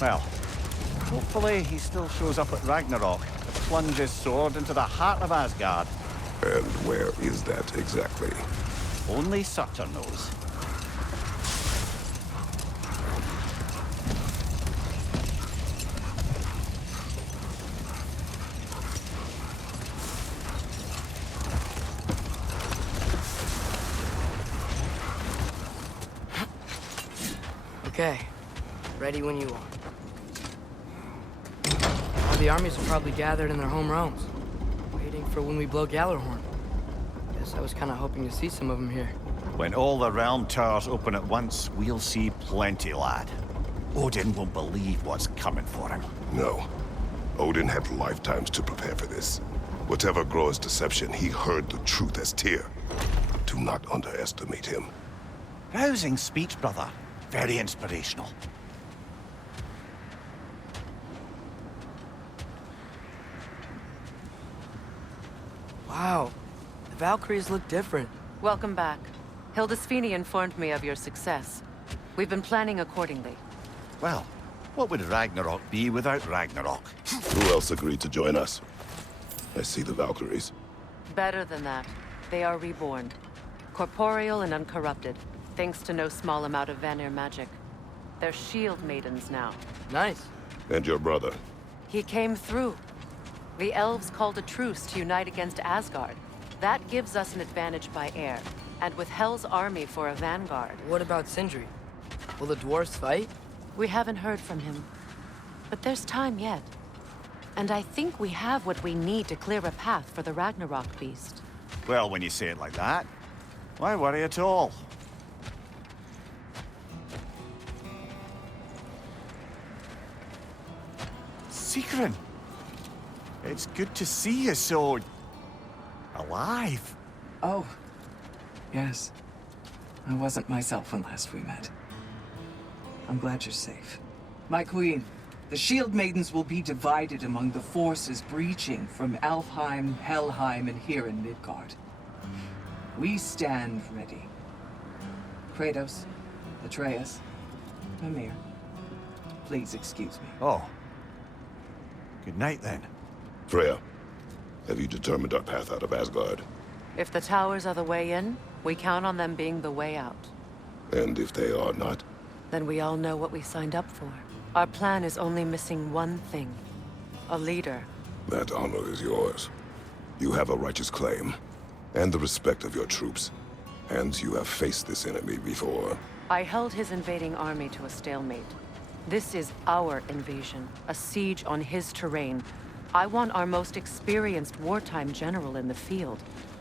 Well, hopefully he still shows up at Ragnarok to plunge his sword into the heart of Asgard. And where is that exactly? Only Sutter knows. Okay. Ready when you are. All the armies are probably gathered in their home realms, waiting for when we blow Gjallarhorn. Guess I was kind of hoping to see some of them here. When all the realm towers open at once, we'll see plenty, lad. Odin won't believe what's coming for him. No. Odin had lifetimes to prepare for this. Whatever Groa's deception, he heard the truth as Tyr. Do not underestimate him. Rousing speech, brother. Very inspirational. Wow. The Valkyries look different. Welcome back. Hildisvini informed me of your success. We've been planning accordingly. Well, what would Ragnarok be without Ragnarok? Who else agreed to join us? I see the Valkyries. Better than that. They are reborn. Corporeal and uncorrupted, thanks to no small amount of Vanir magic. They're shield maidens now. Nice. And your brother? He came through. The elves called a truce to unite against Asgard. That gives us an advantage by air, and with Hel's army for a vanguard. What about Sindri? Will the dwarves fight? We haven't heard from him. But there's time yet. And I think we have what we need to clear a path for the Ragnarok beast. Well, when you say it like that, why worry at all? Sigrun! It's good to see you so... alive. Oh, yes. I wasn't myself when last we met. I'm glad you're safe. My queen, the Shield Maidens will be divided among the forces breaching from Alfheim, Helheim, and here in Midgard. We stand ready. Kratos, Atreus, Mimir, please excuse me. Oh. Good night, then. Freya, have you determined our path out of Asgard? If the towers are the way in, we count on them being the way out. And if they are not? Then we all know what we signed up for. Our plan is only missing one thing. A leader. That honor is yours. You have a righteous claim, and the respect of your troops. And you have faced this enemy before. I held his invading army to a stalemate. This is our invasion, a siege on his terrain. I want our most experienced wartime general in the field.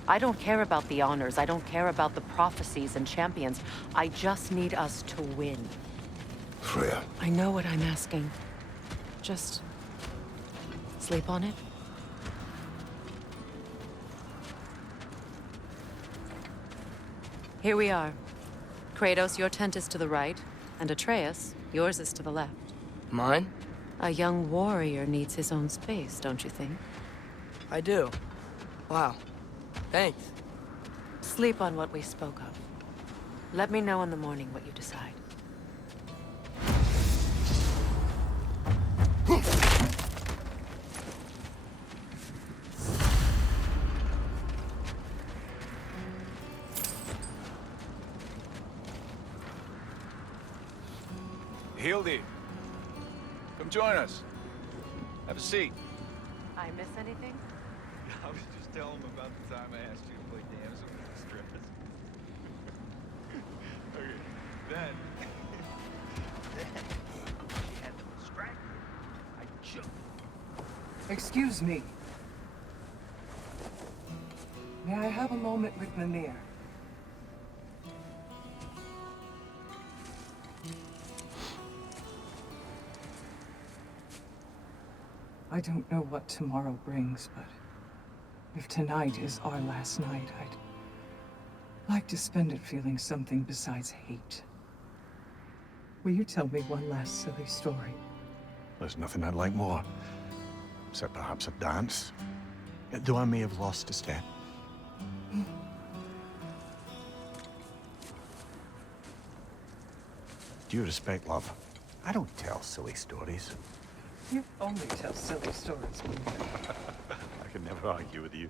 I don't care about the honors, I don't care about the prophecies and champions. I just need us to win. Freya. I know what I'm asking. Just... sleep on it? Here we are. Kratos, your tent is to the right, and Atreus, yours is to the left. Mine? A young warrior needs his own space, don't you think? I do. Wow. Thanks. Sleep on what we spoke of. Let me know in the morning what you decide. Hildy, come join us. Have a seat. I miss anything? I was just telling him about the time I asked you to play Damsel in Distress. Okay, then... she had them distracted. I jumped. Excuse me. May I have a moment with Mimir? I don't know what tomorrow brings, but if tonight is our last night, I'd like to spend it feeling something besides hate. Will you tell me one last silly story? There's nothing I'd like more. Except perhaps a dance. Though I may have lost a step. Due respect, love. I don't tell silly stories. You only tell silly stories. I can never argue with you.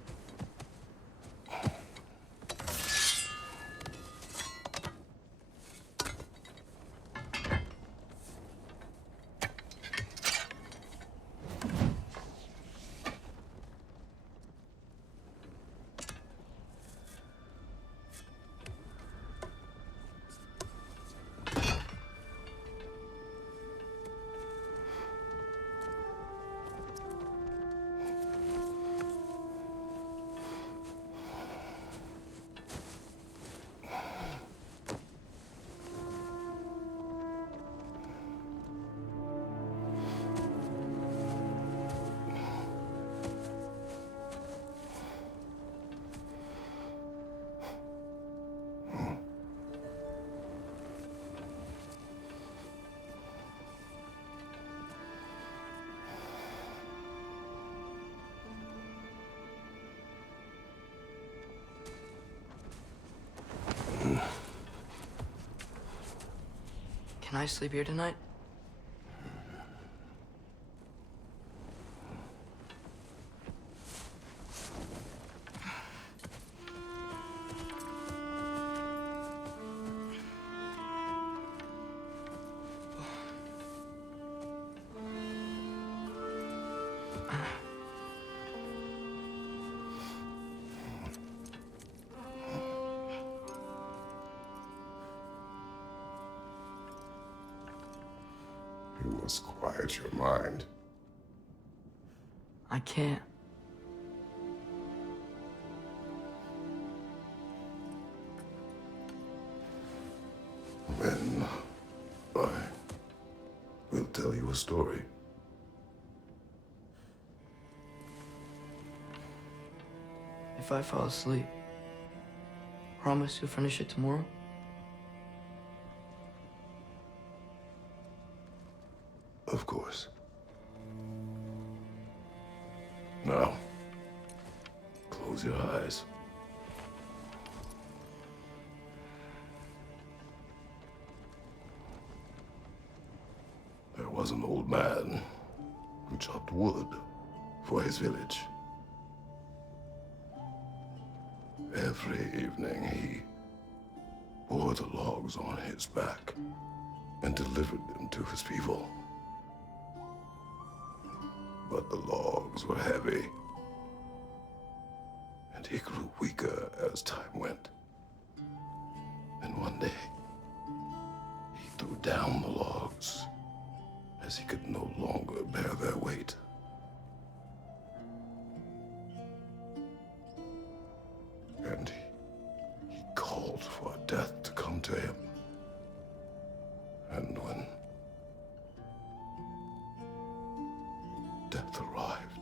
Can I sleep here tonight? You must quiet your mind. I can't. Then I will tell you a story. If I fall asleep, promise you'll finish it tomorrow? Of course. Now, close your eyes. There was an old man who chopped wood for his village. Every evening he bore the logs on his back and delivered them to his people. But the logs were heavy, and he grew weaker as time went. And one day, he threw down the logs as he could no longer bear their weight. And he called for death to come to him. And when death arrived,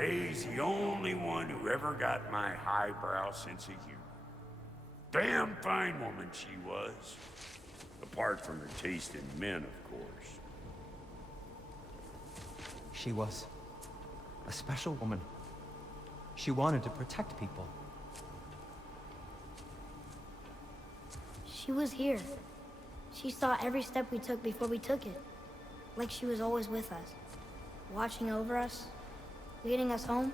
He's the only one who ever got my highbrow sense of humor. Damn fine woman she was. Apart from her taste in men, of course. She was a special woman. She wanted to protect people. She was here. She saw every step we took before we took it. like she was always with us, watching over us, leading us home.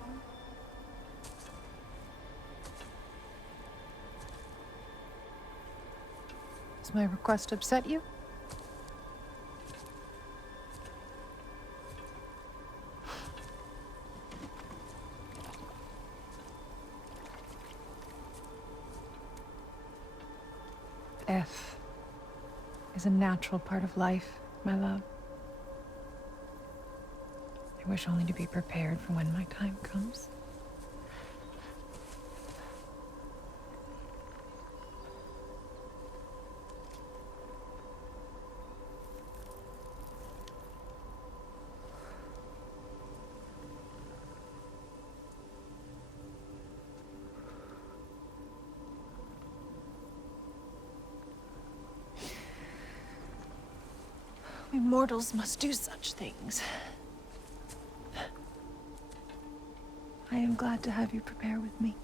Does my request upset you? Death is a natural part of life, my love. I wish only to be prepared for when my time comes. We mortals must do such things. I am glad to have you prepare with me.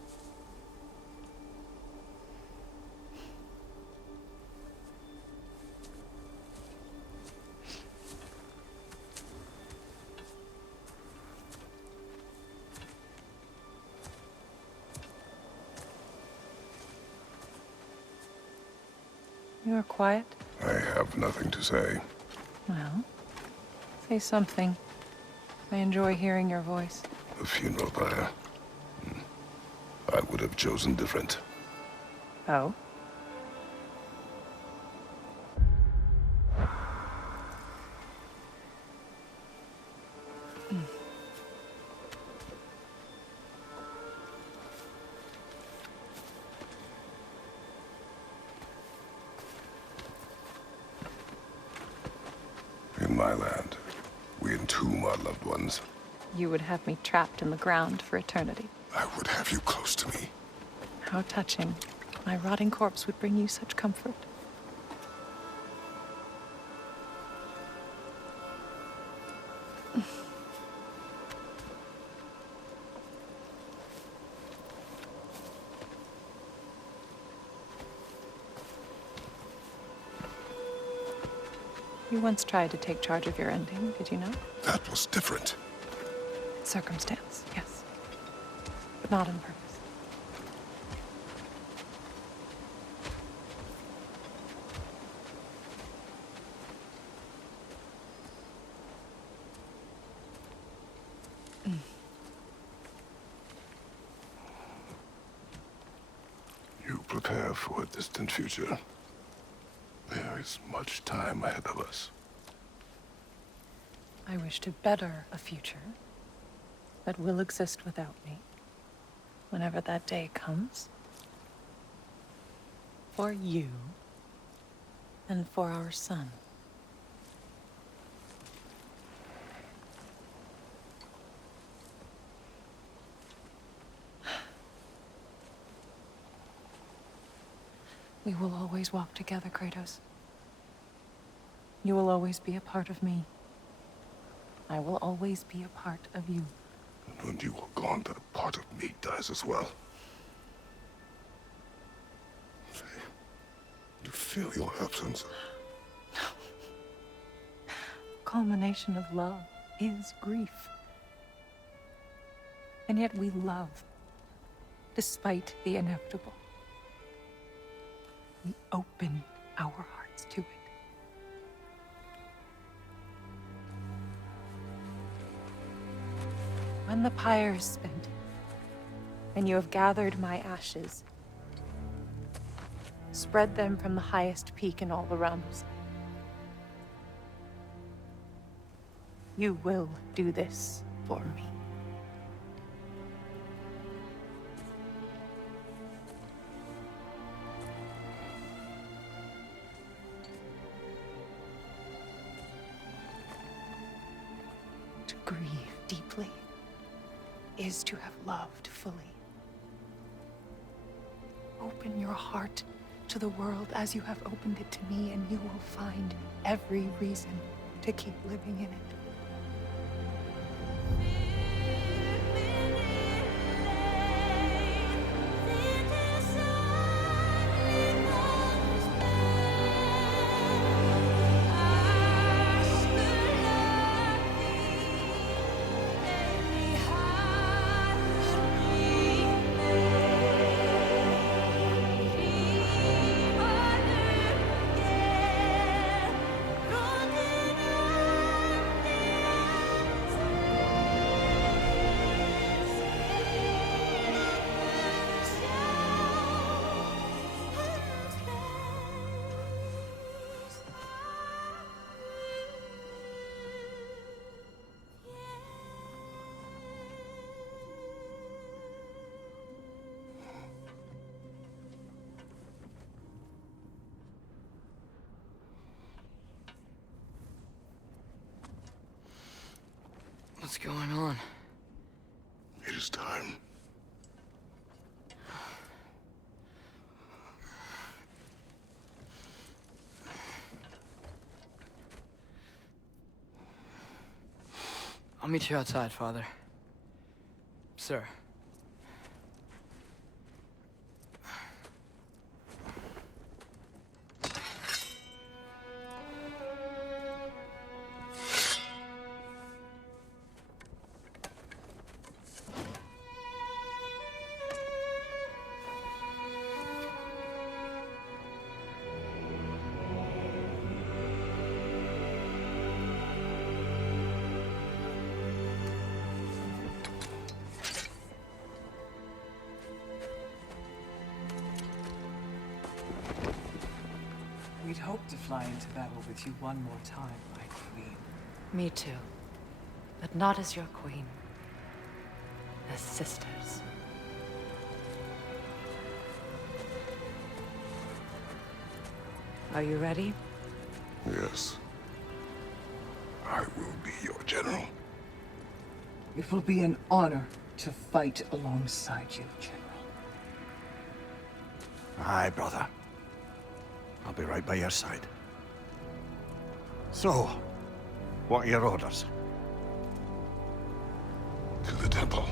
You are quiet? I have nothing to say. Well, say something. I enjoy hearing your voice. The funeral pyre. I would have chosen different. Oh? In my land, we entomb our loved ones. You would have me trapped in the ground for eternity. I would have you close to me. How touching. My rotting corpse would bring you such comfort. You once tried to take charge of your ending, did you not? That was different. Circumstance, yes. But not on purpose. You prepare for a distant future. There is much time ahead of us. I wish to better a future that will exist without me, whenever that day comes. For you, and for our son. We will always walk together, Kratos. You will always be a part of me. I will always be a part of you. And when you are gone, that part of me dies as well. You feel your absence. Culmination of love is grief. And yet we love, despite the inevitable. We open our hearts to it. When the pyre is spent, and you have gathered my ashes, spread them from the highest peak in all the realms. You will do this for me. To grieve deeply is to have loved fully. Open your heart to the world as you have opened it to me, and you will find every reason to keep living in it. What's going on? It is time. I'll meet you outside, Father. Sir. We'd hoped to fly into battle with you one more time, my queen. Me too. But not as your queen. As sisters. Are you ready? Yes. I will be your general. It will be an honor to fight alongside you, General. Aye, brother. I'll be right by your side. So, what are your orders? To the temple.